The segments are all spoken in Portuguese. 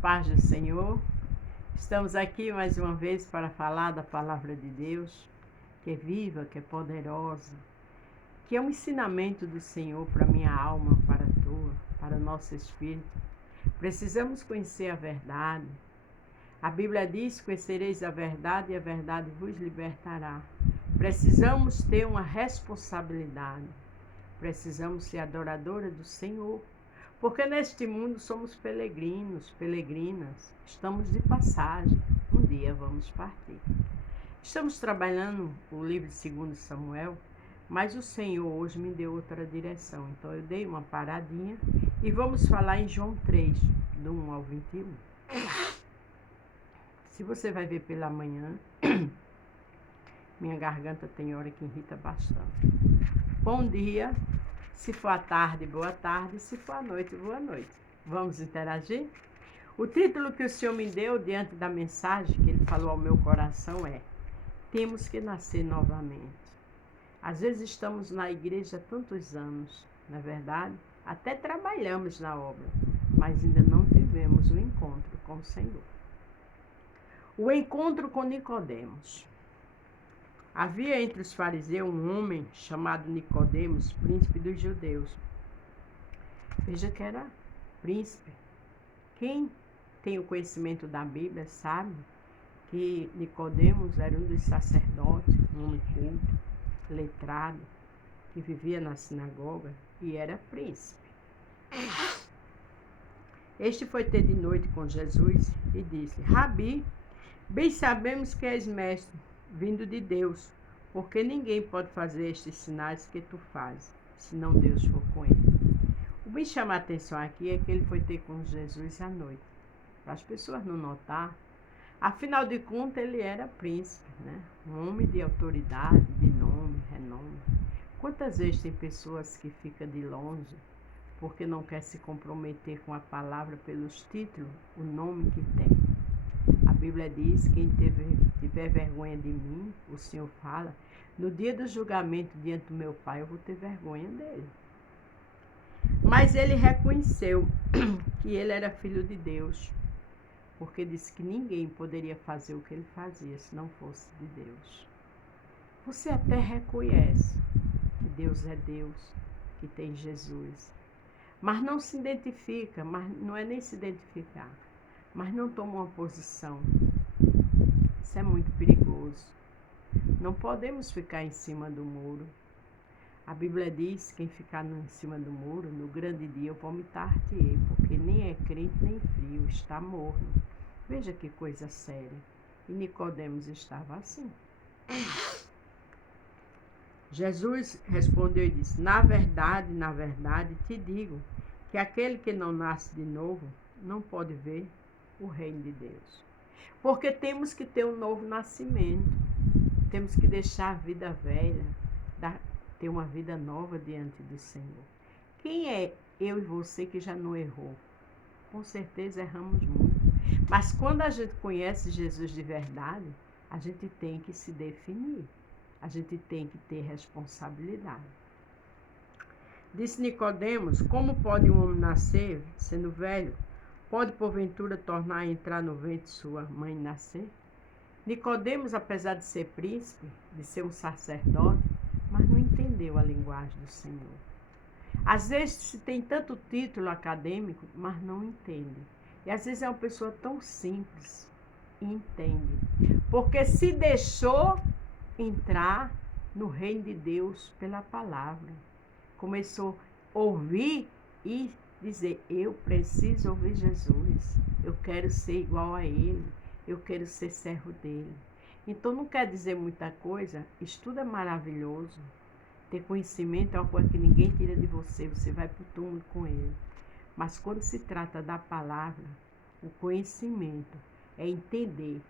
paz do Senhor. Estamos aqui mais uma vez para falar da palavra de Deus, que é viva, que é poderosa, que é um ensinamento do Senhor para a minha alma, para a tua, para o nosso espírito. Precisamos conhecer a verdade. A Bíblia diz: conhecereis a verdade e a verdade vos libertará. Precisamos ter uma responsabilidade. Precisamos ser adoradora do Senhor. Porque neste mundo somos peregrinos, peregrinas, estamos de passagem, um dia vamos partir. Estamos trabalhando o livro de 2 Samuel, mas o Senhor hoje me deu outra direção, então eu dei uma paradinha e vamos falar em João 3, do 1 ao 21. Se você vai ver pela manhã, minha garganta tem hora que irrita bastante. Bom dia. Se for à tarde, boa tarde. Se for à noite, boa noite. Vamos interagir? O título que o Senhor me deu diante da mensagem que Ele falou ao meu coração é: temos que nascer novamente. Às vezes estamos na igreja há tantos anos, não é verdade? Até trabalhamos na obra, mas ainda não tivemos o encontro com o Senhor. O encontro com Nicodemos. Havia entre os fariseus um homem chamado Nicodemos, príncipe dos judeus. Veja que era príncipe. Quem tem o conhecimento da Bíblia sabe que Nicodemos era um dos sacerdotes, um homem culto, letrado, que vivia na sinagoga e era príncipe. Este foi ter de noite com Jesus e disse: Rabi, bem sabemos que és mestre, vindo de Deus, porque ninguém pode fazer estes sinais que tu fazes, se não Deus for com ele. O que me chama a atenção aqui é que ele foi ter com Jesus à noite, para as pessoas não notar. Afinal de contas, ele era príncipe, né? Um homem de autoridade, de nome, renome. Quantas vezes tem pessoas que ficam de longe porque não quer se comprometer com a palavra pelos títulos, o nome que tem? A Bíblia diz: quem tiver vergonha de mim, o Senhor fala, no dia do julgamento diante do meu Pai, eu vou ter vergonha dele. Mas ele reconheceu que ele era filho de Deus, porque disse que ninguém poderia fazer o que ele fazia se não fosse de Deus. Você até reconhece que Deus é Deus, que tem Jesus, mas não se identifica, mas não é nem se identificar, mas não toma uma posição. Isso é muito perigoso. Não podemos ficar em cima do muro. A Bíblia diz: quem ficar em cima do muro, no grande dia eu vomitar-te-ei, porque nem é crente nem frio, está morno. Veja que coisa séria. E Nicodemos estava assim. Jesus respondeu e disse: na verdade, te digo, que aquele que não nasce de novo não pode ver o reino de Deus. Porque temos que ter um novo nascimento. Temos que deixar a vida velha, ter uma vida nova diante do Senhor. Quem é eu e você que já não errou? Com certeza erramos muito. Mas quando a gente conhece Jesus de verdade, a gente tem que se definir. A gente tem que ter responsabilidade. Disse Nicodemos: como pode um homem nascer, sendo velho? Pode, porventura, tornar a entrar no ventre de sua mãe e nascer? Nicodemos, apesar de ser príncipe, de ser um sacerdote, mas não entendeu a linguagem do Senhor. Às vezes se tem tanto título acadêmico, mas não entende. E às vezes é uma pessoa tão simples e entende. Porque se deixou entrar no reino de Deus pela palavra. Começou a ouvir e dizer: eu preciso ouvir Jesus, eu quero ser igual a Ele, eu quero ser servo dEle. Então não quer dizer muita coisa, estudo é maravilhoso, ter conhecimento é uma coisa que ninguém tira de você, você vai para o túmulo com ele. Mas quando se trata da palavra, o conhecimento é entender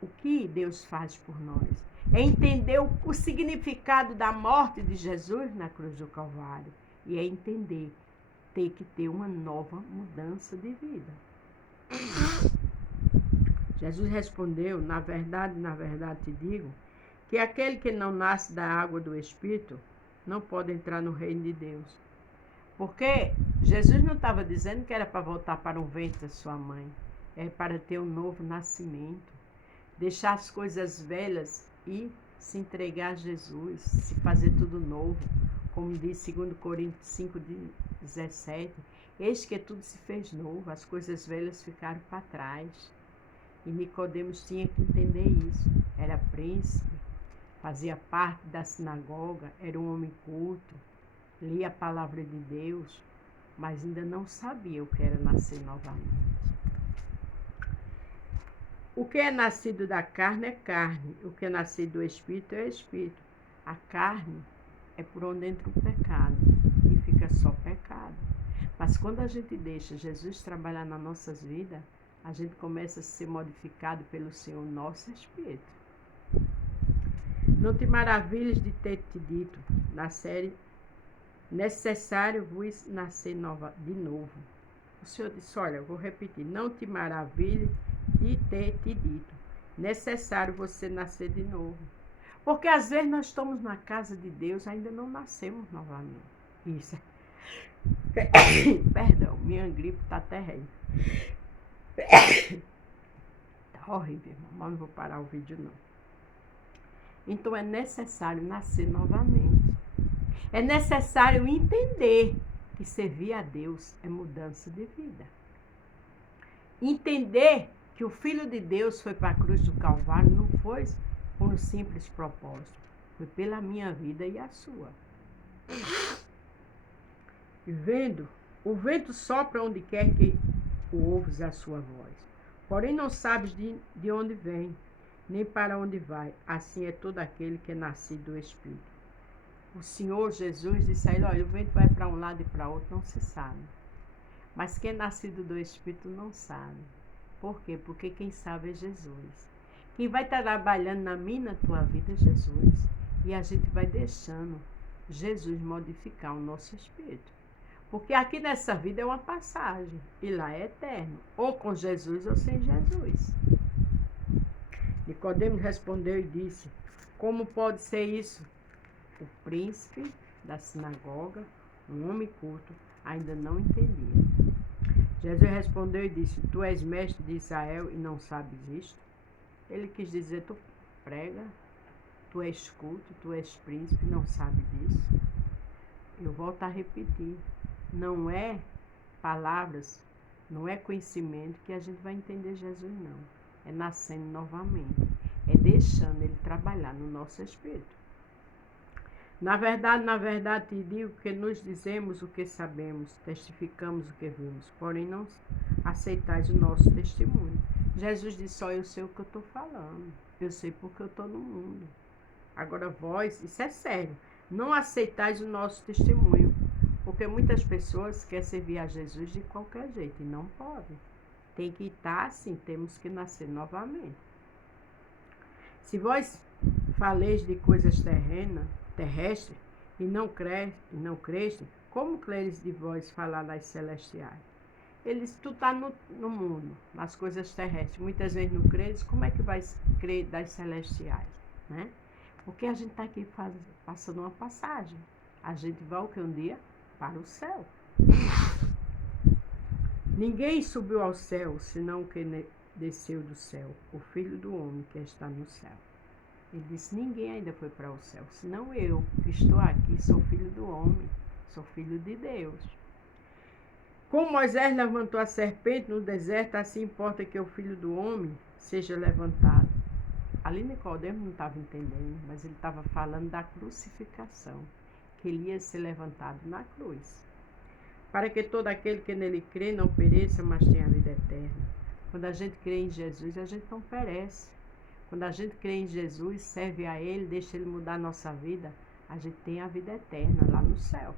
o que Deus faz por nós, é entender o significado da morte de Jesus na cruz do Calvário, e é entender, ter que ter uma nova mudança de vida. Jesus respondeu: na verdade, te digo, que aquele que não nasce da água do Espírito não pode entrar no reino de Deus. Porque Jesus não estava dizendo que era para voltar para o ventre da sua mãe. é para ter um novo nascimento, deixar as coisas velhas e se entregar a Jesus, se fazer tudo novo, como diz 2 Coríntios 5:17, eis que tudo se fez novo, as coisas velhas ficaram para trás. E Nicodemos tinha que entender isso. Era príncipe, fazia parte da sinagoga, era um homem culto, lia a palavra de Deus, mas ainda não sabia o que era nascer novamente. O que é nascido da carne é carne, o que é nascido do Espírito é Espírito. A carne é por onde entra o pecado e fica só pecado. Mas quando a gente deixa Jesus trabalhar nas nossas vidas, a gente começa a ser modificado pelo Senhor nosso Espírito. Não te maravilhes de ter te dito na série necessário vos nascer de novo. O Senhor disse, olha, eu vou repetir, não te maravilhes de ter te dito, necessário você nascer de novo. Porque às vezes nós estamos na casa de Deus, ainda não nascemos novamente. Isso. Perdão, minha gripe está terrível. Está horrível, irmão, mas não vou parar o vídeo não. Então é necessário nascer novamente. É necessário entender que servir a Deus é mudança de vida. Entender que o Filho de Deus foi para a cruz do Calvário não foi por um simples propósito, foi pela minha vida e a sua. E vendo, o vento sopra onde quer que ouves a sua voz, porém não sabes de onde vem, nem para onde vai. Assim é todo aquele que é nascido do Espírito. O Senhor Jesus disse a ele, olha, o vento vai para um lado e para outro, não se sabe. Mas quem é nascido do Espírito não sabe. Por quê? Porque quem sabe é Jesus. Quem vai estar trabalhando na minha e na tua vida é Jesus. E a gente vai deixando Jesus modificar o nosso espírito. Porque aqui nessa vida é uma passagem. E lá é eterno. Ou com Jesus ou sem Jesus. Nicodemos respondeu e disse, como pode ser isso? O príncipe da sinagoga, um homem culto, ainda não entendia. Jesus respondeu e disse, tu és mestre de Israel e não sabes isto? Ele quis dizer, tu prega, tu és culto, tu és príncipe, não sabe disso? Eu volto a repetir, não é palavras, não é conhecimento que a gente vai entender Jesus, não. É nascendo novamente, é deixando ele trabalhar no nosso espírito. Na verdade, te digo que nos dizemos o que sabemos, testificamos o que vimos, porém não aceitais o nosso testemunho. Jesus disse, só eu sei o que eu estou falando, eu sei porque eu estou no mundo. Agora vós, isso é sério, não aceitais o nosso testemunho, porque muitas pessoas querem servir a Jesus de qualquer jeito e não podem. Tem que estar assim, temos que nascer novamente. Se vós faleis de coisas terrestre, e não creste, como creres de vós falar das celestiais? Ele diz, tu está no mundo, nas coisas terrestres, muitas vezes não creres, como é que vai crer das celestiais? Né? Porque a gente está aqui passando uma passagem, a gente vai o que um dia? Para o céu. Ninguém subiu ao céu, senão o que desceu do céu, o Filho do Homem que está no céu. Ele disse, ninguém ainda foi para o céu, senão eu, que estou aqui, sou filho do homem, sou filho de Deus. Como Moisés levantou a serpente no deserto, assim importa que o Filho do Homem seja levantado. Ali Nicodemos não estava entendendo, mas ele estava falando da crucificação, que ele ia ser levantado na cruz. Para que todo aquele que nele crê não pereça, mas tenha a vida eterna. Quando a gente crê em Jesus, a gente não perece. Quando a gente crê em Jesus, serve a Ele, deixa Ele mudar a nossa vida, a gente tem a vida eterna lá no céu.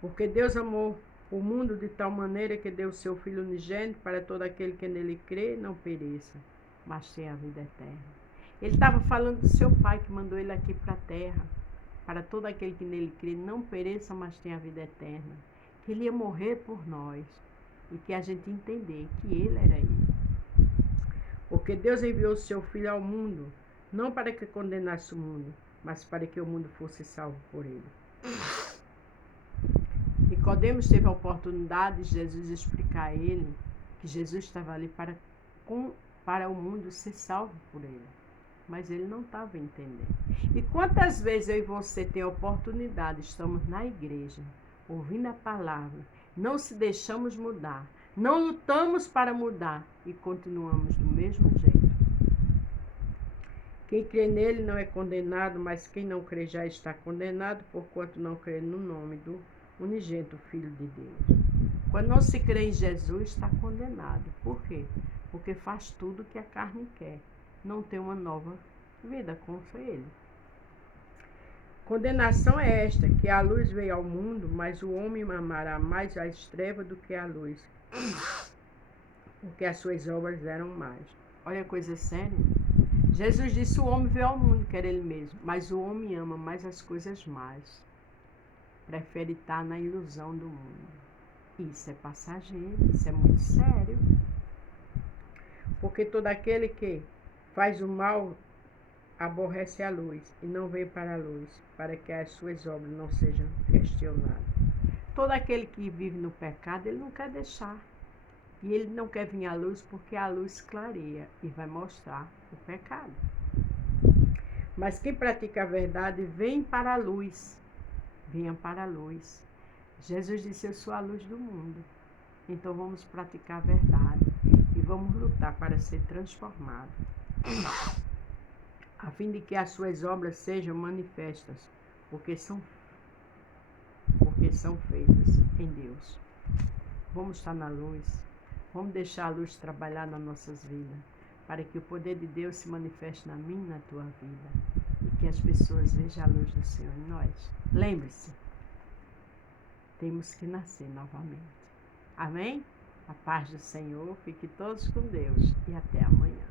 Porque Deus amou o mundo de tal maneira que deu o seu Filho unigênito para todo aquele que nele crê não pereça, mas tenha a vida eterna. Ele estava falando do seu Pai que mandou ele aqui para a terra, para todo aquele que nele crê não pereça, mas tenha a vida eterna. Que Ele ia morrer por nós e que a gente entender que Ele era Ele. Porque Deus enviou o seu Filho ao mundo, não para que condenasse o mundo, mas para que o mundo fosse salvo por ele. Nicodemos teve a oportunidade de Jesus explicar a ele que Jesus estava ali para o mundo ser salvo por ele. Mas ele não estava entendendo. E quantas vezes eu e você tem oportunidade, estamos na igreja, ouvindo a palavra, não se deixamos mudar, não lutamos para mudar e continuamos do mesmo jeito. Quem crê nele não é condenado, mas quem não crê já está condenado, porquanto não crê no nome do unigênito Filho de Deus. Quando não se crê em Jesus, está condenado. Por quê? Porque faz tudo o que a carne quer. Não tem uma nova vida com ele. Condenação é esta, que a luz veio ao mundo, mas o homem amará mais as trevas do que a luz, porque as suas obras eram más. Olha a coisa séria. Jesus disse: o homem veio ao mundo, que era ele mesmo, mas o homem ama mais as coisas más. Prefere estar na ilusão do mundo. Isso é passageiro, isso é muito sério. Porque todo aquele que faz o mal aborrece a luz e não veio para a luz, para que as suas obras não sejam questionadas. Todo aquele que vive no pecado, ele não quer deixar. E ele não quer vir à luz porque a luz clareia e vai mostrar o pecado. Mas quem pratica a verdade vem para a luz. Venha para a luz. Jesus disse: eu sou a luz do mundo. Então vamos praticar a verdade e vamos lutar para ser transformados, a fim de que as suas obras sejam manifestas, porque são feitas em Deus. Vamos estar na luz, vamos deixar a luz trabalhar nas nossas vidas, para que o poder de Deus se manifeste na minha e na tua vida, e que as pessoas vejam a luz do Senhor em nós. Lembre-se, temos que nascer novamente. Amém? A paz do Senhor, fique todos com Deus e até amanhã.